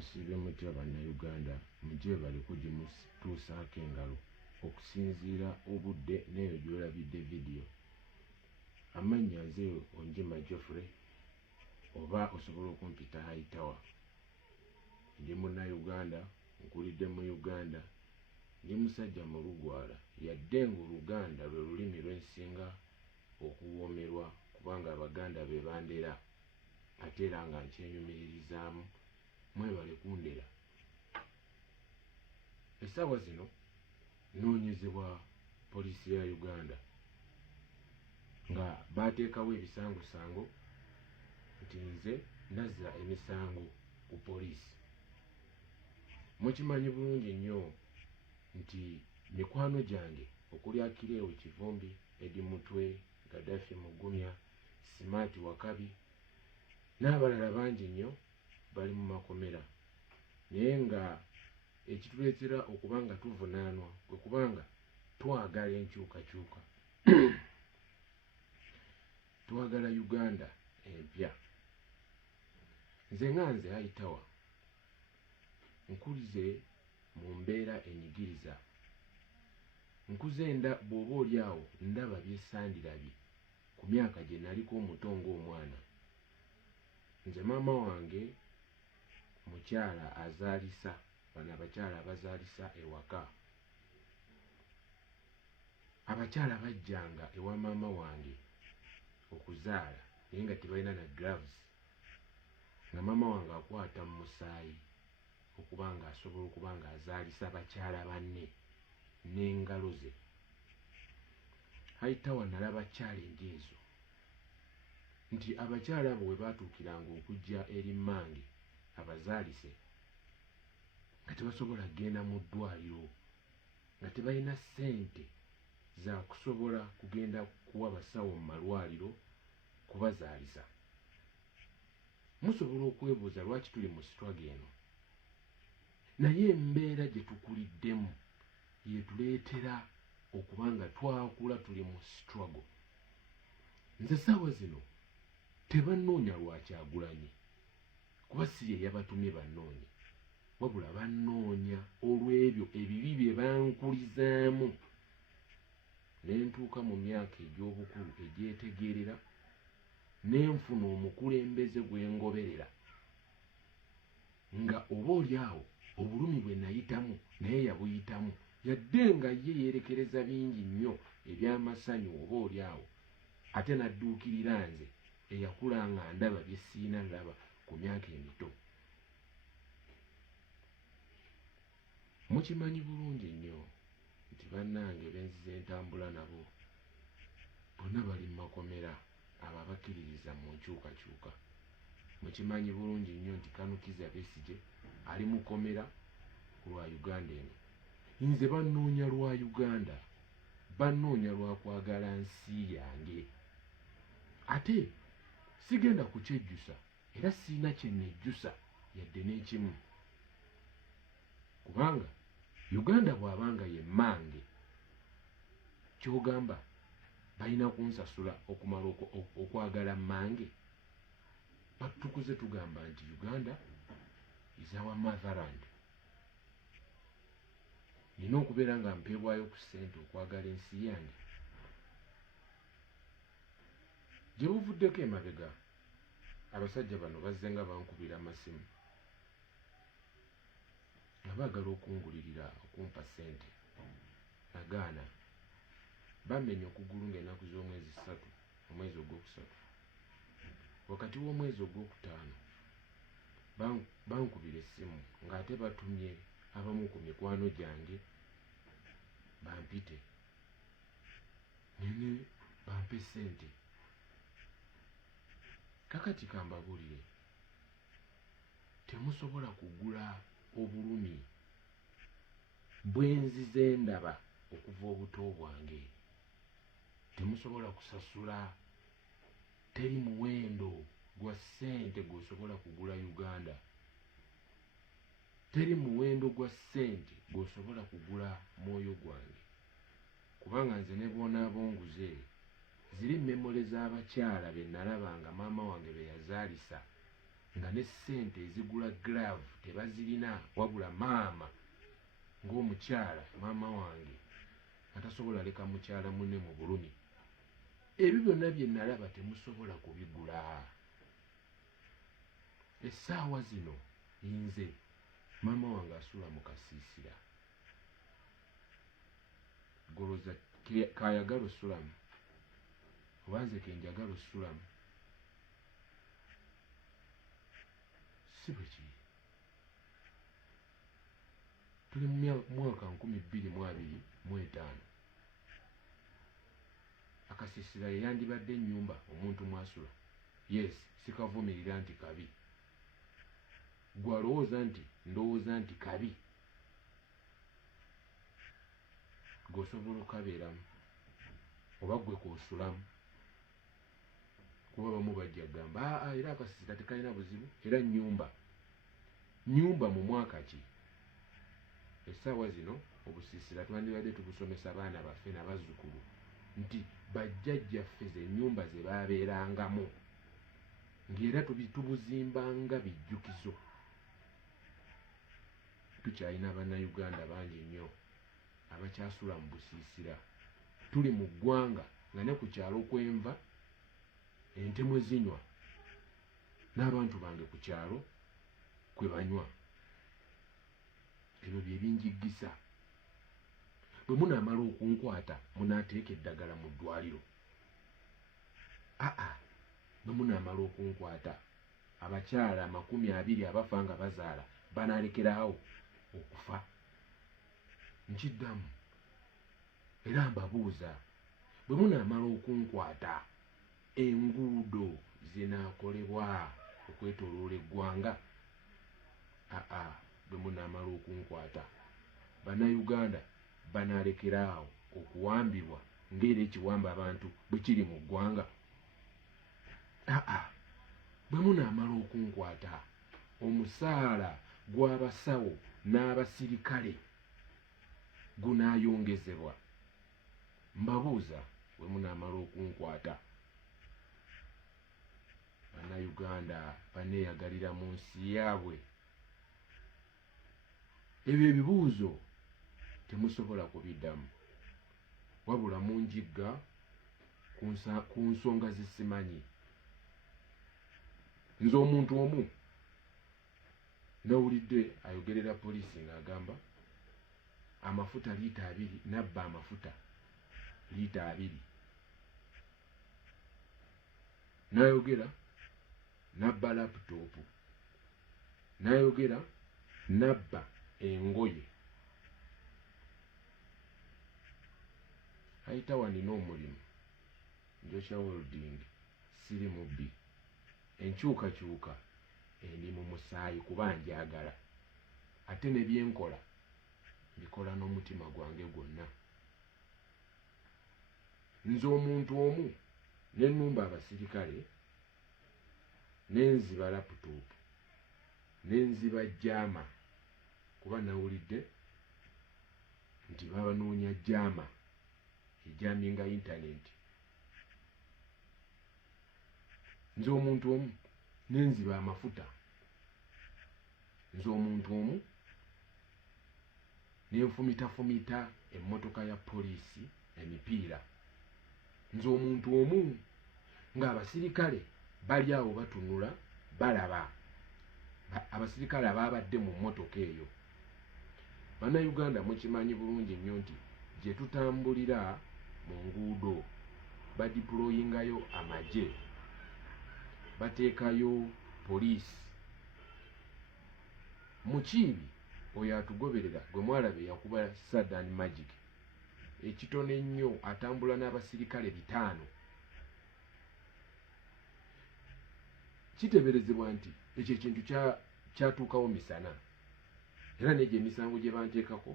musibe mutya bannayuganda mujje bali kugimutuusaako engalo okusinziira obudde neyo gy'olabidde vidiyo. Amannya nze Onjima Geoffrey oba osobola okumpita High Tower. Ndi munnayuganda, nkulidde mu Uganda, ndi musajja mu Lugwala yadde ng'Oluganda lwe lulimi lwensinga okuwoomerwa kubanga Abaganda be bandera ate era nga nkyenyumiririzaamu. Mwebale kundera. Essaawa zino nnoonyezebwa poliisi ya Uganda nga baateekawo ebisangosango nti nze nazza emisango ku poliisi. Mukimanyi bulungi nnyo nti mikwano gyange okuli Akireewo Kivumbi, Edi Mutwe, Gaddafi Mugumya, Smart Wakabi n'abalala bangi nnyo bali mu makomera, naye nga ekituleetera okuba nga tuvunaanwa kwe kubanga twagala enkyukakyuka twagala Uganda empya. Nze High Tower nkulize mu mbeera enyigiriza, nkuze bw'oba oli awo ndaba byesandirabye ku myaka gye naliko omuto ng'omwana. Nze maama wange mukyala azaalisa, bano abakyala abazaalisa ewaka. Abakyala bajjanga ewa maama wange okuzaala naye nga tebalina na gloves, nga maama wange akwata mu musaayi okuba nga asobola okuba nga azaalisa bakyala banne n'engalo ze. High Tower nalaba challenge ezo nti abakyala abo bwe baatuukiranga okujja eri mmange abazaalise nga tebasobola kugenda mu ddwaliro, nga tebalina ssente za kusobola kugenda kuwa basawo mu malwaliro kubazaalisa. Musobola okwebuuza lwaki tuli mu struggle eno, naye embeera gye tukuliddemu yetuleetera okuba nga twakula tuli mu struggle. Nze ssaawa zino tebannoonya lwa Kyagulanyi kuba si ye yabatumye bannoonye, wabula bannoonya olw'ebyo ebibi bye bankulizaamu ne ntuuka mu myaka egy'obukulu egyetegeerera ne nfuna omukulembeze gwe ngoberera nga oba oli awo obulumi bwe nayitamu naye yabuyitamu, yadde nga ye yeerekereza bingi nnyo eby'amasanyu oba oli awo, ate nadduukirira nze eyakula nga ndaba bye siina ndaba ku myaka emito. Mukimanyi bulungi nnyo nti bannange benzize entambula nabo bonna bali mu makomera abo abakkiririza mu nkyukakyuka. Mukimanyi bulungi nnyo nti Kanukiza Besigye ali mu komera lwa Uganda eno. Nze bannoonya lwa Uganda, bannoonya lwa kwagala nsi yange. Ate sigenda kukyejjusa era siina kye nnejjusa yadde n'ekimu, kubanga Uganda bw'abanga ye mmange ky'ogamba balina kunsasula okumala okwagala mmange. Batukuze tugamba nti Uganda is our motherland. Nina okubeera nga mpeebwayo ku ssente okwagala ensi yange. Gye buvuddeko emabega abasajja bano bazze nga bankubira amasimu nga baagala okungulirira okumpa ssente. Nagaana. Bamenya okugulu ng'ennaku z'omwezi 3 omwezi ogwokusatu. Wakati w'omwezi ogwokutaano bankubira essimu ng'ate batumye abamu ku mikwano gyange bampite nene bampe ssente. Kakati kambabuulire, temusobola kugula obulumi bwe nzize ndaba okuva obuto bwange. Temusobola kusasula, teri muwendo gwa ssente gw'osobola kugula Uganda. Teri muwendo gwa ssente gw'osobola kugula mwoyo gwange, kubanga nze ne bw'onaaba onguze ziri memole z'abakyala be nalabanga maama wange be yazaalisa nga ne ssente ezigula glove tebazirina, wabula maama ng'omukyala maama wange atasobola leka mukyala munne mu bulumi. Ebyo byonna bye nalaba temusobola kubigula. Essaawa zino nze maama wange asula mu kasiisira, goloza kayagala osulamu oba nze kenjagala osulamu, si bwe kiri. Tuli mu mwaka 2025. Akasiisira ye yandibadde ennyumba omuntu mwasula. Yes, sikavumirira nti kabi. Gwe alowooza nti ndowooza nti kabi, gweosobola okabeeramu oba gwe koosulamu. Kuba bamu bajja gamba era akasiisira tekalina buzibu, era nnyumba mu mwaka ki? Essaawa zino obusiisira twandibadde tubusomesa baana baffe n'abazzukulu nti bajjajjaffe ze ennyumba ze baabeerangamu, ng'era tubuzimbanga bijjukizo. Tukyalina bannayuganda bangi nnyo abakyasula mu busiisira. Tuli mu ggwanga nga ne ku kyalo kwenva ente mwe zinywa, n'abantu bange ku kyalo kwe banywa. Ebyo bye binjiggisa. Bwe munaamala okunkwata munaateeka eddagala mu ddwaliro. Bwe munaamala okunkwata abakyala 20 abafa nga bazaala banaalekerawo okufa. Nkiddamu era mbabuuza, bwe munaamala okunkwata enguudo zinaakolebwa okwetooloola eggwanga? Bwe munaamala okunkwata bannayuganda banaalekerawo okuwambibwa ng'era ekiwamba abantu bwe kiri mu ggwanga? Bwe munaamala okunkwata omusaala gw'abasawo n'abasirikale gunaayongezebwa? Mbabuuza, bwe munaamala okunkwata. Bannayuganda baneeyagalira mu nsi yaabwe. Ebyo ebibuuzo temusobola kubiddamu, wabula munjigga ku nsonga zisimanyi. Nze omuntu omu nawulidde ayogerera poliisi ng'agamba amafuta liita 2, nabba amafuta liita 2. Nayogera nabba laputopu, nayogera nabba engoye. Ayita wanina omulimu, Joshua Holding, siri mubbi. Enkyukakyuka endi mu musaayi kuba njagala, ate ne byenkola mbikola n'omutima gwange gwonna. Nze omuntu omu ne nnumba abasirikale, nenziba laputopu, nenziba jaama, kuba nawulidde nti babanoonya jaama ejaminga intaneti. Nze omuntu omu nenziba amafuta. Nze omuntu omu nenfumitafumita emmotoka ya poliisi emipiira. Nze omuntu omu ng'abasirikale bali awo batunula balaba abasirikale abaabadde mu mmotoka eyo. Bannayuganda mukimanyi bulungi nnyo nti gye tutambulira mu nguudo badiployingayo amagye, bateekayo poliisi. Mukiibi oyo atugoberera gwe mwalabe yakuba Sadan Magic ekitone ennyo, atambula n'abasirikale 5. Kiteeberezebwa nti ekyo ekintu kyatuukawo misana, era n'egyo emisango gye banteekako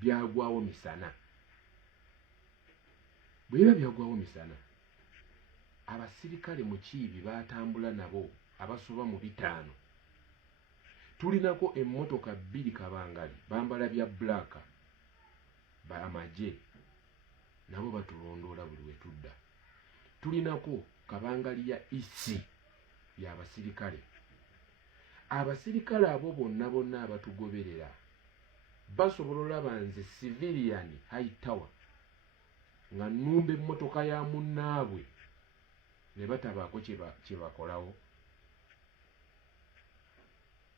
byagwawo misana. Bwe biba byagwawo misana, abasirikale mu Kiibi batambula nabo abasoba mu 5. Tulinako emmotoka 2 kabangali bambala bya black bamagye, nabo batulondoola buli we tudda. Tulinako kabangali ya isi y'abasirikale abasirikale abo bonna abatugoberera basobola olaba nze civilian high tower nga nnumba emmotoka ya munnaabwe ne batabaako kye bakolawo?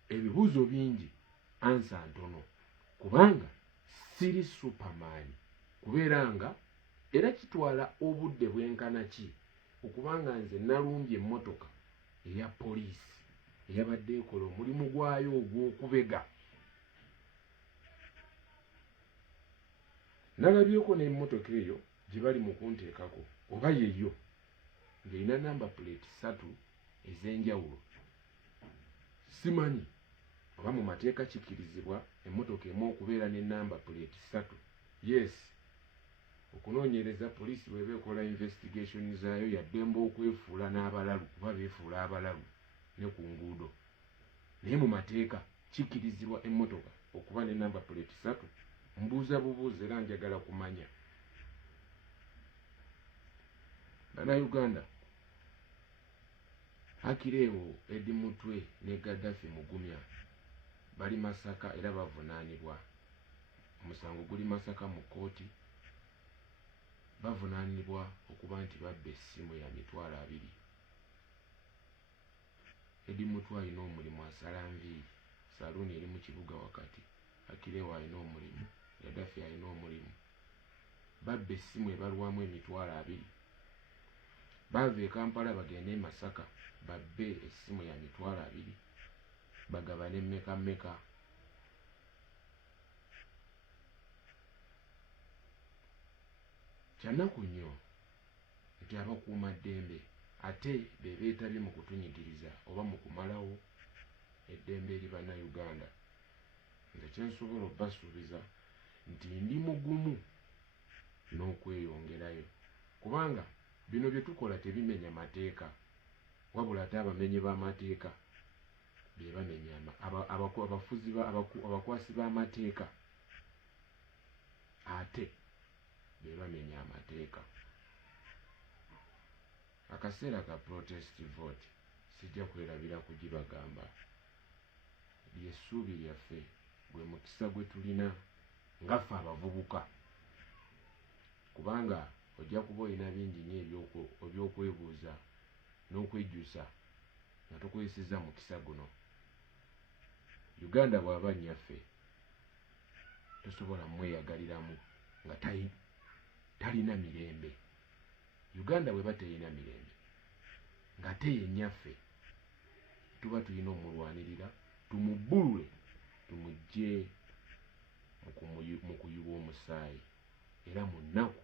Ebibuuzo bingi, ansa ntono, kubanga siri superman kubeera nga era kitwala obudde bwenkana ki okubanga nze nalumbye emmotoka eya poliisi eyabadde ekola omulimu gwayo ogw'okubega. Nalabyeko n'emmotoka eyo gye bali mu kunteekako oba yeyo ng'erina namba plate 3 ez'enjawulo. Simanyi oba mu mateeka kikkirizibwa emmotoka emu okubeera ne namba plate 3. Yes, okunoonyereza poliisi bw'eba ekola investigation zaayo yaddembe okwefuula n'abalalu kuba beefuula abalalu ne ku nguudo, naye mu mateeka kikkirizibwa emmotoka okuba ne namba plate 3. Mbuuza bubuuzi era njagala kumanya. Bannayuganda, Akireewo Edi Mutwe ne Gaddafi Mugumya bali Masaka era bavunaanibwa. Omusango guli Masaka mu kkooti. Bavunaanibwa okuba nti babba essimu ya $20,000. Edi Mutwe alina omulimu asala nviiri, saluuni eri mu kibuga wakati. Akireewo alina omulimu, Gaddafi alina omulimu. Babba essimu ebalwamu $20,000. Baava e Kampala bagende e Masaka babbe essimu ya $20,000 bagabane mmeka. Kyanaku nnyo nti abakuuma ddembe ate be beetabye mu kutunyigiriza oba mu kumalawo eddembe eri Bannayuganda. Nze kyensobola obbasuubiza nti ndi mugumu n'okweyongerayo, kubanga bino bye tukola tebimenya mateeka, wabula ate abamenyi b'amateeka be bamenya abakwasi b'amateeka ate be bamenya amateeka. Akaseera ka protest vote sijja kwerabira kugibagamba. Lyessuubi lyaffe, gwe mukisa gwe tulina ngaffe abavubuka, kubanga ojja kuba olina bingi nnyo ebyokwebuuza n'okwejjusa nga tokwesiza mukisa guno. Uganda bw'aba nnyaffe tosobola mweyagaliramu nga talina mirembe. Uganda bw'eba terina mirembe nga teye nnyaffe, tuba tulina omulwanirira tumubbulule tumugye mu kuyuba omusaayi era mu nnaku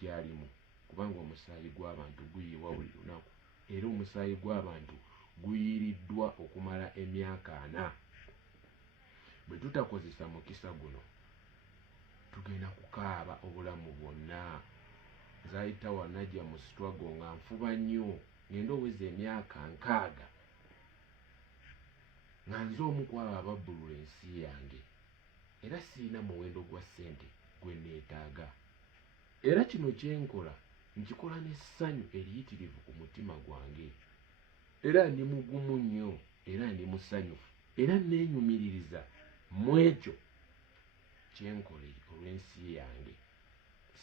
gy'alimu, kubanga omusaayi gw'abantu guyiibwa buli lunaku era omusaayi gw'abantu guyiiriddwa okumala emyaka 4. Bwe tutakozesa mukisa guno tugenda kukaaba obulamu bwonna. Nzayitawo najja mu struggle nga nfuba nnyo ngenda oweza emyaka 6 nga nze omu ku abo ababbulula ensi yange era sirina muwendo gwa ssente gwe neetaaga. Era kino kyenkola nkikola n'essanyu eriyitirivu ku mutima gwange, era ndi mugumu nnyo era ndi musanyufu era neenyumiririza mu ekyo kyenkole olw'ensi yange.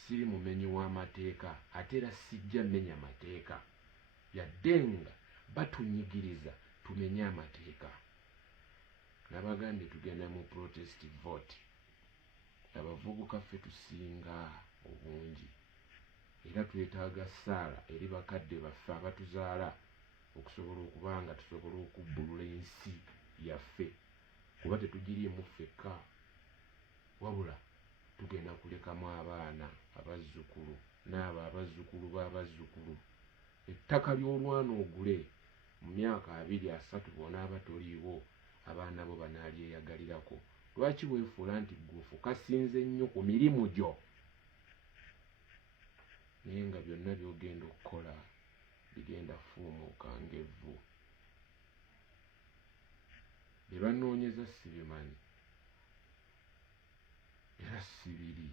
Siri mumenyi w'amateeka ate era sijja mmenya mateeka yadde nga batunyigiriza tumenye amateeka. Nabagambye tugenda mu protest vote. Abavubuka ffe tusinga obungi era twetaaga ssaala eri bakadde baffe abatuzaala okusobola okuba nga tusobola okubbulula ensi yaffe, kuba tetugiriimu ffekka wabula tugenda kulekamu abaana abazzukulu n'abo abazzukulu b'abazzukulu. Ettaka ly'olwana ogule mu myaka 2-3 bw'onaaba toliiwo, abaana bo banaalyeyagalirako. Lwaki weefuula nti gguufu kasinze nnyo ku mirimu gyo naye nga byonna by'ogenda okukola bigenda fuumuuka ng'evvu? Bye banoonyeza sibimanyi era sibiri,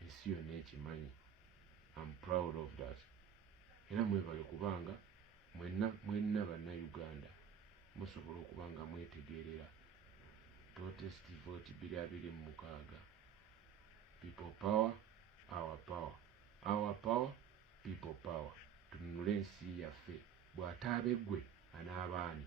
ensi yonna ekimanyi. I'm proud of that. Era mwebale kubanga mwenna Bannayuganda musobola okuba nga mwetegerera. Protest vote 2026. People power, our power. Our power, people power. Tununule ensi yaffe. Bw'ataabe ggwe anaabaani.